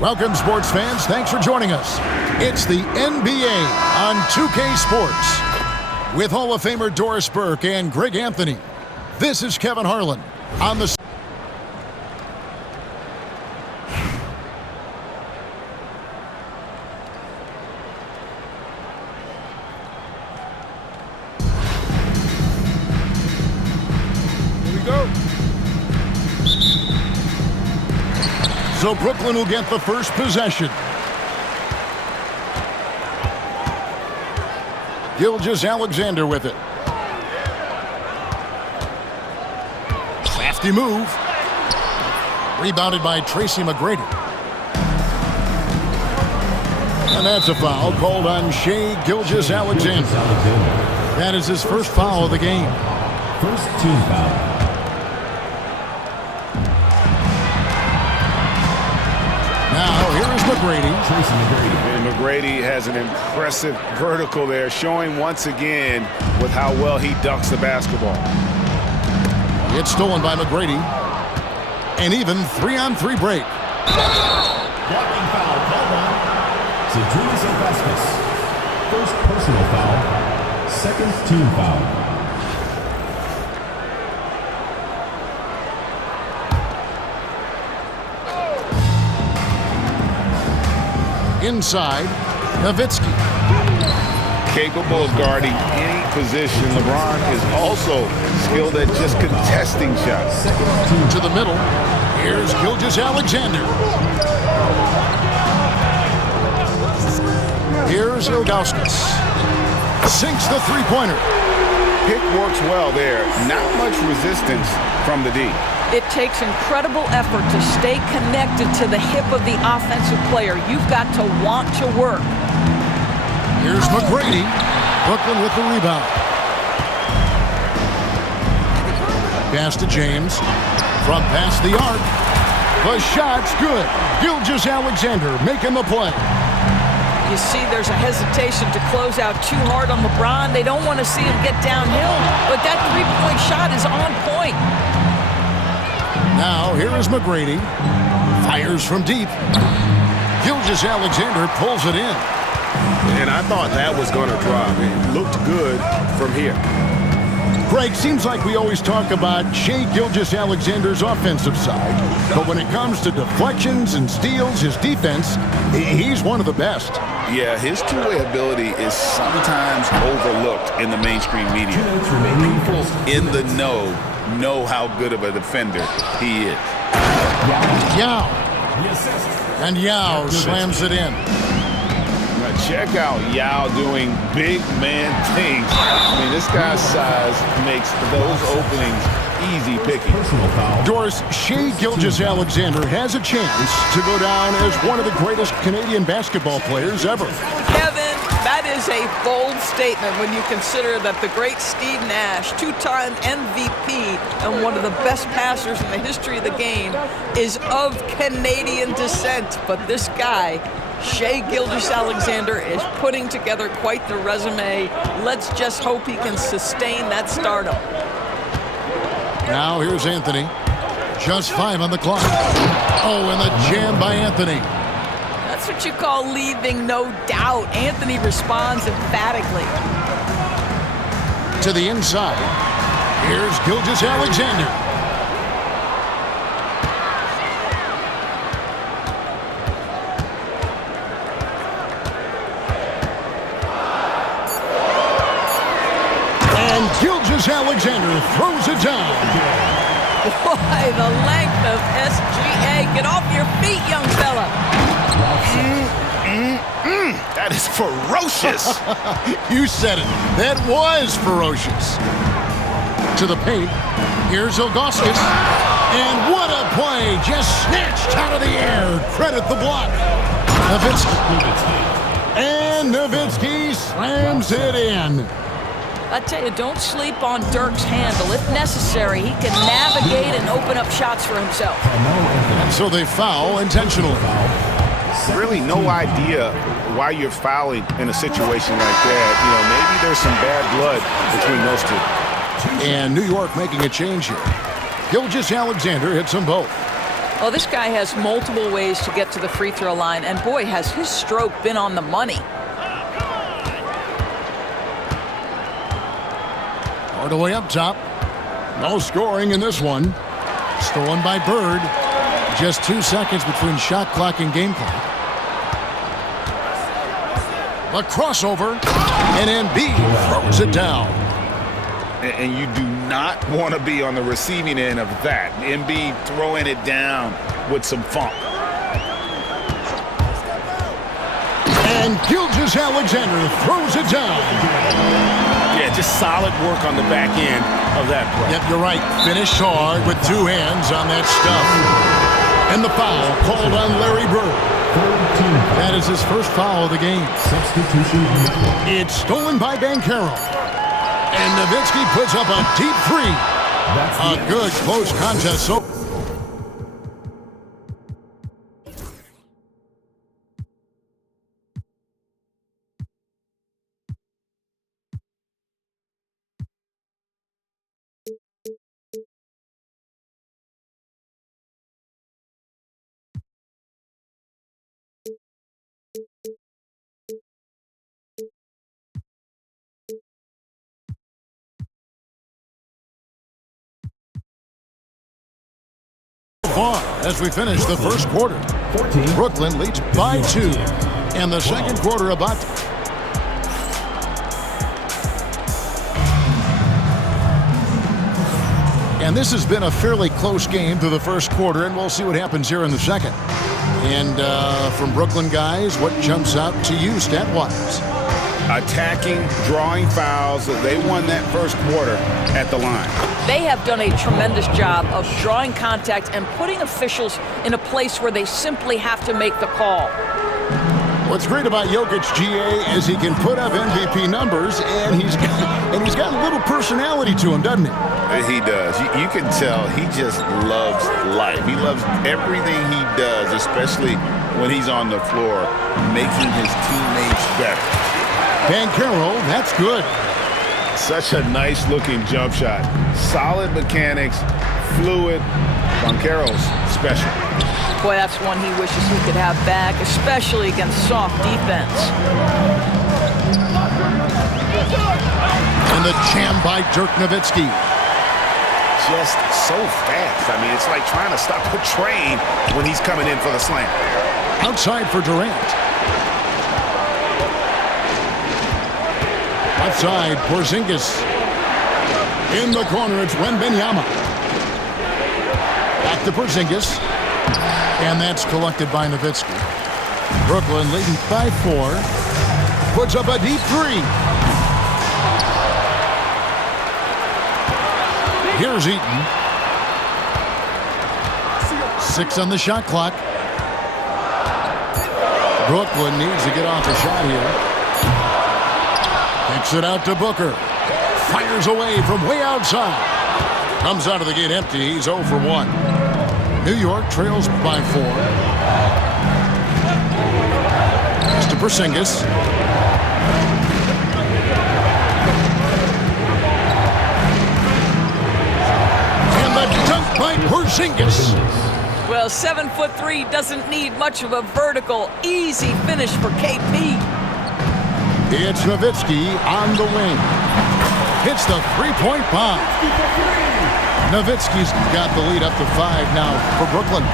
Welcome, sports fans. Thanks for joining us. It's the NBA on 2K Sports with Hall of Famer Doris Burke and Greg Anthony. This is Kevin Harlan on the... So Brooklyn will get the first possession. Gilgeous-Alexander with it. Crafty move. Rebounded by Tracy McGrady. And that's a foul called on Shai Gilgeous-Alexander. That is his first foul of the game. First team foul. Now, here is McGrady. And McGrady has an impressive vertical there, showing once again with how well he dunks the basketball. It's stolen by McGrady. An even 3-on-3 break. Blocking foul called on Zydrunas Ilgauskas. First personal foul. Second team foul. Inside, Nowitzki. Capable of guarding any position. LeBron is also skilled at just contesting shots. To the middle. Here's Gilgeous-Alexander. Here's Ilgauskas. Sinks the three-pointer. Pick works well there. Not much resistance from the D. It takes incredible effort to stay connected to the hip of the offensive player. You've got to want to work. Here's McGrady. Brooklyn with the rebound. Pass to James. From past the arc. The shot's good. Gilgeous-Alexander making the play. You see there's a hesitation to close out too hard on LeBron. They don't want to see him get downhill, but that three-point shot is on point. Now, here is McGrady. Fires from deep. Gilgeous-Alexander pulls it in. And I thought that was going to drop. It looked good from here. Greg, seems like we always talk about Shai Gilgeous-Alexander's offensive side, but when it comes to deflections and steals, his defense, he's one of the best. Yeah, his two-way ability is sometimes overlooked in the mainstream media. People in the know how good of a defender he is. Yao. And Yao slams it in. Now check out Yao doing big man things. I mean, this guy's size makes those openings easy picking. Doris, Shai Gilgeous-Alexander has a chance to go down as one of the greatest Canadian basketball players ever. Kevin, that is a bold statement when you consider that the great Steve Nash, two-time MVP and one of the best passers in the history of the game, is of Canadian descent. But this guy, Shai Gilgeous-Alexander, is putting together quite the resume. Let's just hope he can sustain that stardom. Now here's Anthony. Just 5 on the clock. Oh, and the jam by Anthony. That's what you call leaving no doubt. Anthony responds emphatically. To the inside. Here's Gilgeous-Alexander. And Gilgeous-Alexander throws it down. Boy, the length of SGA. Get off your feet, young fella. That is ferocious. You said it. That was ferocious. To the paint. Here's Ilgauskas. And what a play. Just snatched out of the air. Credit the block. Nowitzki. And Nowitzki slams it in. I tell you, don't sleep on Dirk's handle. If necessary, he can navigate and open up shots for himself. And so they foul intentionally. Really no idea why you're fouling in a situation like that. You know, maybe there's some bad blood between those two. And New York making a change here. Gilgeous-Alexander hits them both. Well, this guy has multiple ways to get to the free throw line, and boy, has his stroke been on the money. Hardaway up top. No scoring in this one. Stolen by Bird. Just 2 seconds between shot clock and game clock. A crossover, and Embiid throws it down. And you do not want to be on the receiving end of that. Embiid throwing it down with some funk. And Gilgeous-Alexander throws it down. Yeah, just solid work on the back end of that play. Yep, you're right. Finished hard with 2 hands on that stuff. And the foul called on Larry Bird. That is his first foul of the game. Substitution. It's stolen by Banchero. And Nowitzki puts up a deep three. A good close contest. So far as we finish the first quarter. 14. Brooklyn leads by 2. And the second quarter about and this has been a fairly close game through the first quarter, and we'll see what happens here in the second. And from Brooklyn guys, what jumps out to you stat-wise? Attacking, drawing fouls. They won that first quarter at the line. They have done a tremendous job of drawing contact and putting officials in a place where they simply have to make the call. What's great about Jokic, GA, is he can put up MVP numbers, and he's got a little personality to him, doesn't he? He does. You can tell he just loves life. He loves everything he does, especially when he's on the floor, making his teammates better. Banchero, that's good. Such a nice-looking jump shot. Solid mechanics, fluid. Banchero's special. Boy, that's one he wishes he could have back, especially against soft defense. And the jam by Dirk Nowitzki. Just so fast. I mean, it's like trying to stop a train when he's coming in for the slam. Outside for Durant. Outside, Porzingis. In the corner, it's Wembanyama. Back to Porzingis. And that's collected by Nowitzki. Brooklyn leading by 4. Puts up a deep 3. Here's Eaton. 6 on the shot clock. Brooklyn needs to get off the shot here. Kicks it out to Booker. Fires away from way outside. Comes out of the gate empty. He's 0 for 1. New York trails by 4. Pass to Porzingis. And the dunk by Porzingis. Well, 7'3" doesn't need much of a vertical, easy finish for KP. It's Nowitzki on the wing. Hits the three-point bomb. Nowitzki's got the lead up to 5 now for Brooklyn.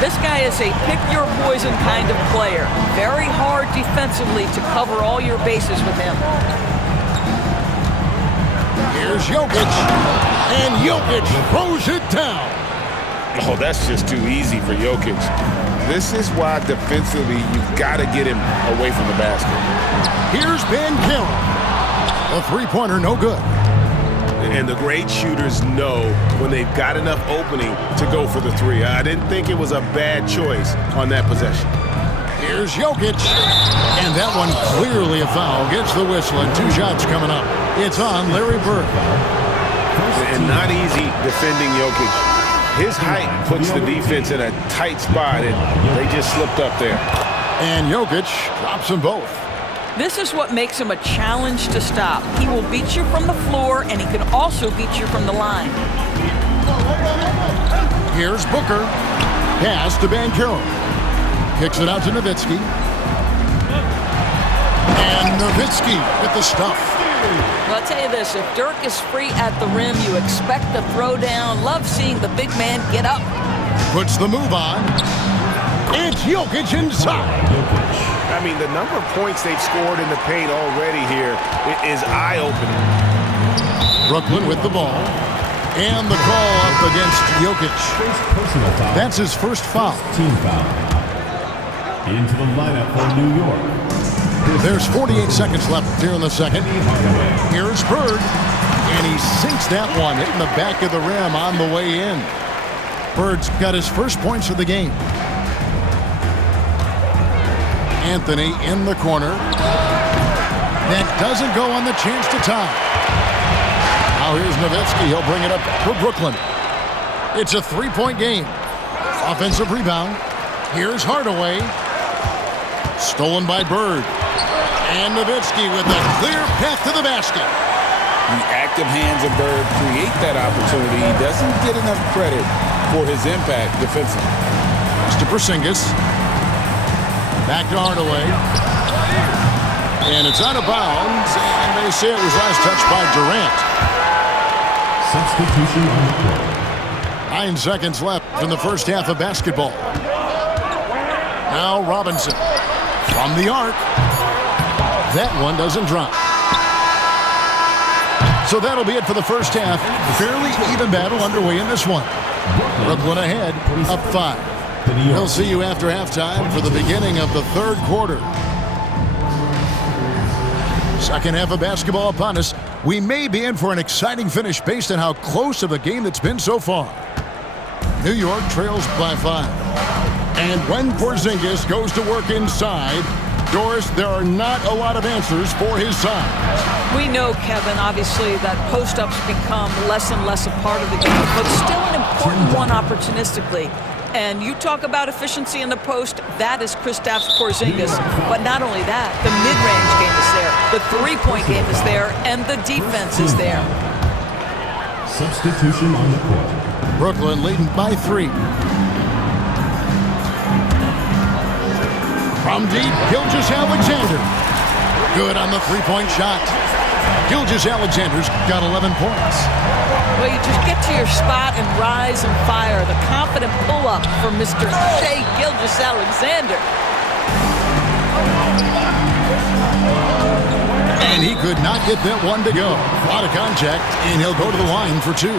This guy is a pick-your-poison kind of player. Very hard defensively to cover all your bases with him. Here's Jokic. And Jokic throws it down. Oh, that's just too easy for Jokic. This is why defensively you've got to get him away from the basket. Here's Banchero. A three-pointer, no good. And the great shooters know when they've got enough opening to go for the 3. I didn't think it was a bad choice on that possession. Here's Jokic. And that one clearly a foul. Gets the whistle and 2 shots coming up. It's on Larry Bird. And not easy defending Jokic. His height puts the defense in a tight spot, and they just slipped up there. And Jokic drops them both. This is what makes him a challenge to stop. He will beat you from the floor, and he can also beat you from the line. Here's Booker. Pass to Banchero. Kicks it out to Nowitzki. And Nowitzki with the stuff. Well, I'll tell you this, if Dirk is free at the rim, you expect the throwdown. Love seeing the big man get up. Puts the move on. It's Jokic inside. I mean, the number of points they've scored in the paint already here is eye-opening. Brooklyn with the ball. And the call up against Jokic. First personal foul. That's his first foul. Team foul. Into the lineup for New York. There's 48 seconds left here in the second. Here's Bird. And he sinks that one, hitting the back of the rim on the way in. Bird's got his first points of the game. Anthony in the corner. That doesn't go on the chance to tie. Now here's Nowitzki. He'll bring it up for Brooklyn. It's a three-point game. Offensive rebound. Here's Hardaway. Stolen by Bird. And Nowitzki with a clear path to the basket. The active hands of Bird create that opportunity. He doesn't get enough credit for his impact defensively. To Porzingis. Back to Hardaway. And it's out of bounds. And they say it was last touched by Durant. Substitution on the court. 9 seconds left in the first half of basketball. Now Robinson from the arc. That one doesn't drop. So that'll be it for the first half. Fairly even battle underway in this one. Brooklyn ahead, up 5. We'll see you after halftime for the beginning of the third quarter. Second half of basketball upon us. We may be in for an exciting finish based on how close of a game it's been so far. New York trails by 5. And when Porzingis goes to work inside, Doris, there are not a lot of answers for his side. We know, Kevin, obviously, that post-ups become less and less a part of the game, but still an important one opportunistically. And you talk about efficiency in the post, that is Kristaps Porzingis. But not only that, the mid-range game is there, the three-point game is there, and the defense is there. Substitution on the court. Brooklyn leading by 3. From deep, Gilgeous-Alexander. Good on the three-point shot. Gilgeous-Alexander's got 11 points. Well, you just get to your spot and rise and fire. The confident pull-up from Mr. Shai Gilgeous-Alexander. And he could not get that one to go. A lot of contact, and he'll go to the line for 2.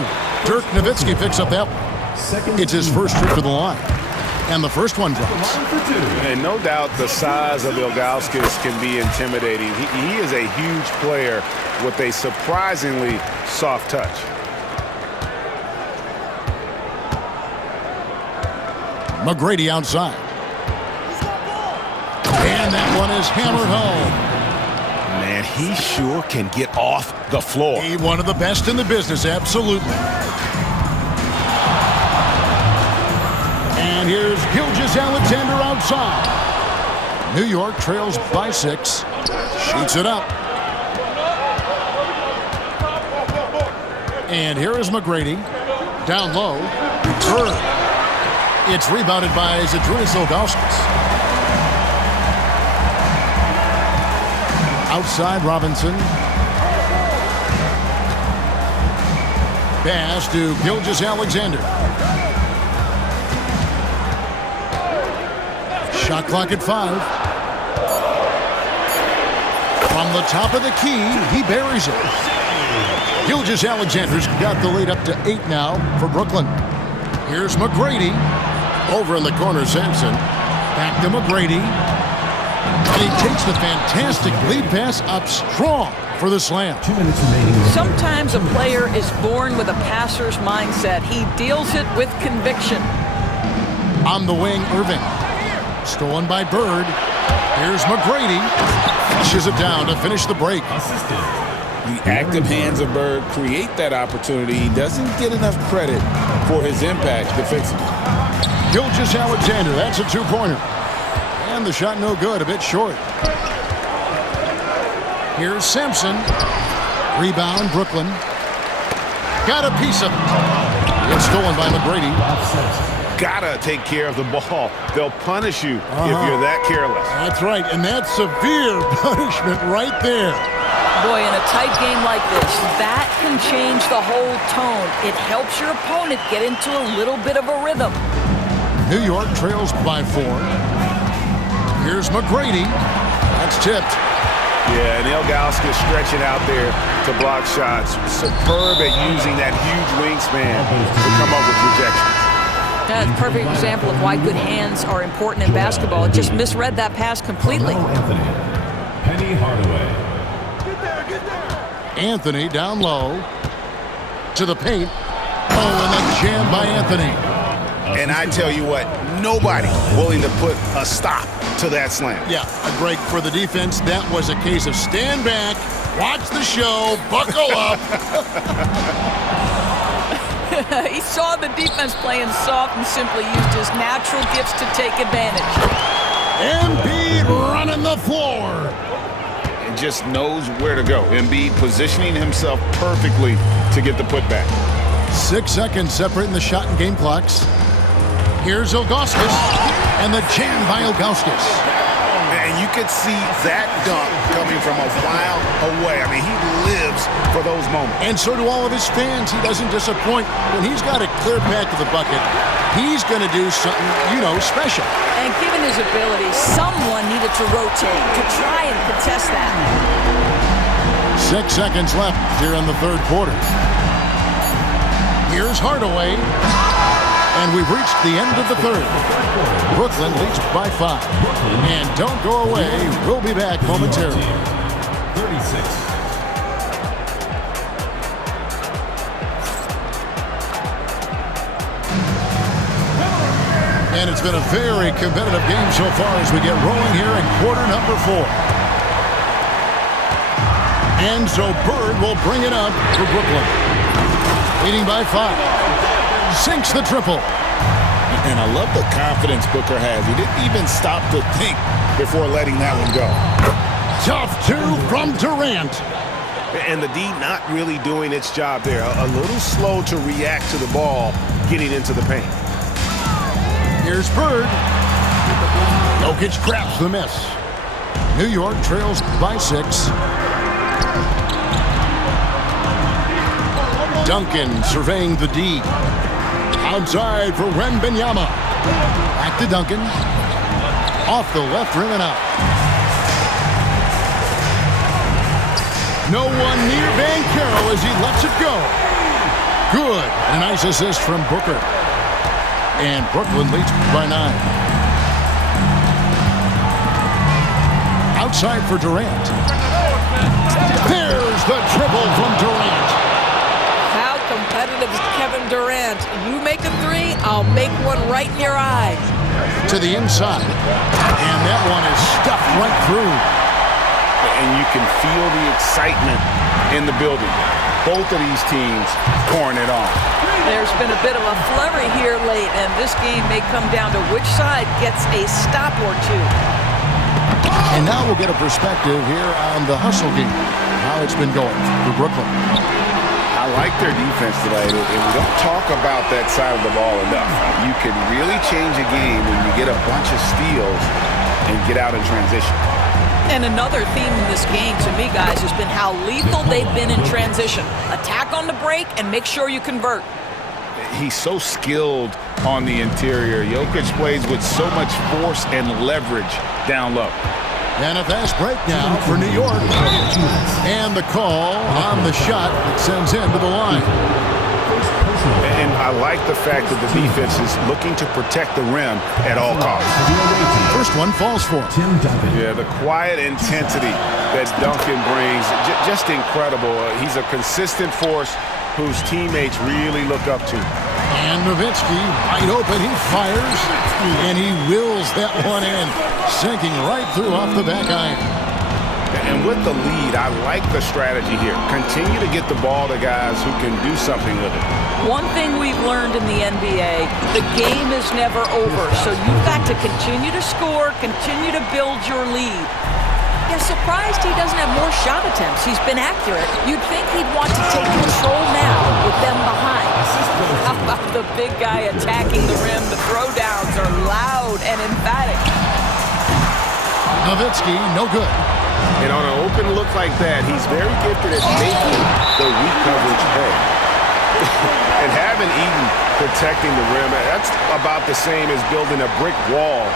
Dirk Nowitzki picks up that one. It's his first trip to the line. And the first one drops. And no doubt the size of Ilgauskas can be intimidating. He is a huge player with a surprisingly soft touch. McGrady outside. And that one is hammered home. Man, he sure can get off the floor. He one of the best in the business, absolutely. And here's Gilgeous-Alexander outside. New York trails by 6. Shoots it up. And here is McGrady. Down low. Bird. It's rebounded by Zydrunas Ilgauskas. Outside Robinson. Pass to Gilgeous-Alexander. Shot clock at 5. From the top of the key, he buries it. Gilgeous-Alexander's got the lead up to 8 now for Brooklyn. Here's McGrady. Over in the corner, Sampson. Back to McGrady. And he takes the fantastic lead pass up strong for the slam. 2 minutes remaining. Sometimes a player is born with a passer's mindset. He deals it with conviction. On the wing, Irving. Stolen by Bird. Here's McGrady. Flushes it down to finish the break. The active hands of Bird create that opportunity. He doesn't get enough credit for his impact defensively. Gilgeous-Alexander, that's a 2-pointer. And the shot no good, a bit short. Here's Sampson. Rebound, Brooklyn. Got a piece of it. It's stolen by McGrady. gotta take care of the ball. They'll punish you if you're that careless. That's right, and that's severe punishment right there. Boy, in a tight game like this, that can change the whole tone. It helps your opponent get into a little bit of a rhythm. New York trails by 4. Here's McGrady. That's tipped. Yeah, and Ilgauskas stretching out there to block shots. Superb at using that huge wingspan to come up with rejections. That's a perfect example of why good hands are important in basketball. It just misread that pass completely. Anthony. Penny Hardaway. Anthony down low to the paint. Oh, and the jam by Anthony. And I tell you what, nobody willing to put a stop to that slam. Yeah, a break for the defense. That was a case of stand back, watch the show, buckle up. He saw the defense playing soft and simply used his natural gifts to take advantage. Embiid running the floor. And just knows where to go. Embiid positioning himself perfectly to get the putback. 6 seconds separating the shot and game clocks. Here's Ilgauskas, and the jam by Ilgauskas. And you could see that dunk coming from a while away. I mean, he lives for those moments. And so do all of his fans. He doesn't disappoint. When he's got a clear path to the bucket, he's going to do something, special. And given his ability, someone needed to rotate to try and contest that. 6 seconds left here in the third quarter. Here's Hardaway. And we've reached the end of the third. Brooklyn leads by 5. And don't go away. We'll be back momentarily. 36. And it's been a very competitive game so far as we get rolling here in quarter number 4. And so Bird will bring it up for Brooklyn. Leading by 5. Sinks the triple. And I love the confidence Booker has. He didn't even stop to think before letting that one go. Tough 2 from Durant. And the D not really doing its job there. A little slow to react to the ball getting into the paint. Here's Bird. Jokic grabs the miss. New York trails by 6. Duncan surveying the D. Outside for Wembanyama. Back to Duncan. Off the left rim and out. No one near Banchero as he lets it go. Good. A nice assist from Booker. And Brooklyn leads by 9. Outside for Durant. There's the triple from Durant. How competitive is Kevin Durant? You make a 3, I'll make one right in your eye. To the inside. And that one is stuffed right through. And you can feel the excitement in the building. Both of these teams pouring it on. There's been a bit of a flurry here late, and this game may come down to which side gets a stop or 2. And now we'll get a perspective here on the hustle game. How it's been going for Brooklyn. I like their defense tonight, and we don't talk about that side of the ball enough. You can really change a game when you get a bunch of steals and get out in transition. And another theme in this game, to me, guys, has been how lethal they've been in transition. Attack on the break and make sure you convert. He's so skilled on the interior. Jokic plays with so much force and leverage down low. And a fast break now for New York. And the call on the shot that sends him to the line. And I like the fact that the defense is looking to protect the rim at all costs. First one falls for him. Tim Duncan. Yeah, the quiet intensity that Duncan brings, just incredible. He's a consistent force whose teammates really look up to. And Nowitzki, wide open, he fires, and he wills that one in, sinking right through off the back iron. And with the lead, I like the strategy here. Continue to get the ball to guys who can do something with it. One thing we've learned in the NBA, the game is never over, so you've got to continue to score, continue to build your lead. Yeah, surprised he doesn't have more shot attempts. He's been accurate. You'd think he'd want to take control now with them behind. How about the big guy attacking the rim. The throwdowns are loud and emphatic. Nowitzki, no good. And on an open look like that, he's very gifted at making the weak coverage pay. And having Eaton protecting the rim, that's about the same as building a brick wall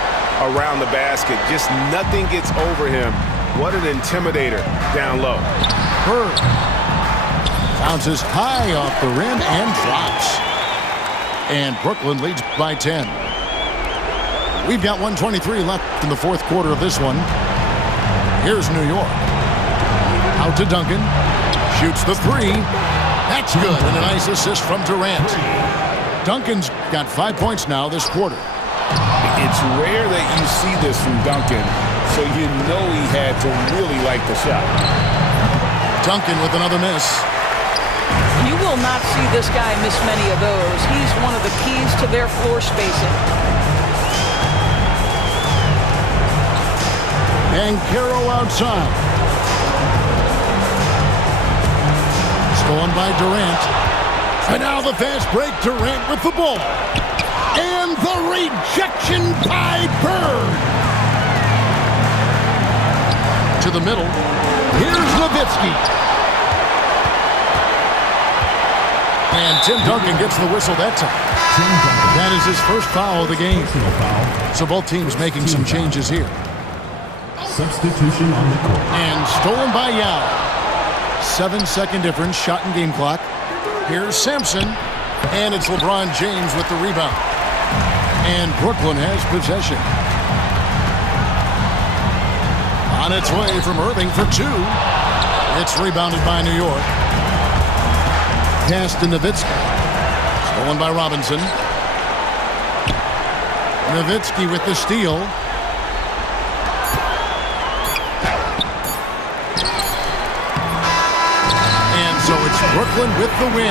around the basket. Just nothing gets over him. What an intimidator down low. Bird bounces high off the rim and drops. And Brooklyn leads by 10. We've got 1:23 left in the fourth quarter of this one. Here's New York. Out to Duncan. Shoots the three. That's good. And a nice assist from Durant. Duncan's got 5 points now this quarter. It's rare that you see this from Duncan, so you know he had to really like the shot. Duncan with another miss. You will not see this guy miss many of those. He's one of the keys to their floor spacing. And Caro outside. Stolen by Durant. And now the fast break. Durant with the ball. And the rejection by Bird. To the middle. Here's Nowitzki. And Tim Duncan gets the whistle that time. That is his first foul of the game. So both teams making some changes here. Substitution on the court. And stolen by Yao. 7-second difference, shot and game clock. Here's Sampson. And it's LeBron James with the rebound. And Brooklyn has possession. On its way from Irving for two. It's rebounded by New York. Pass to Nowitzki. Stolen by Robinson. Nowitzki with the steal. And so it's Brooklyn with the win.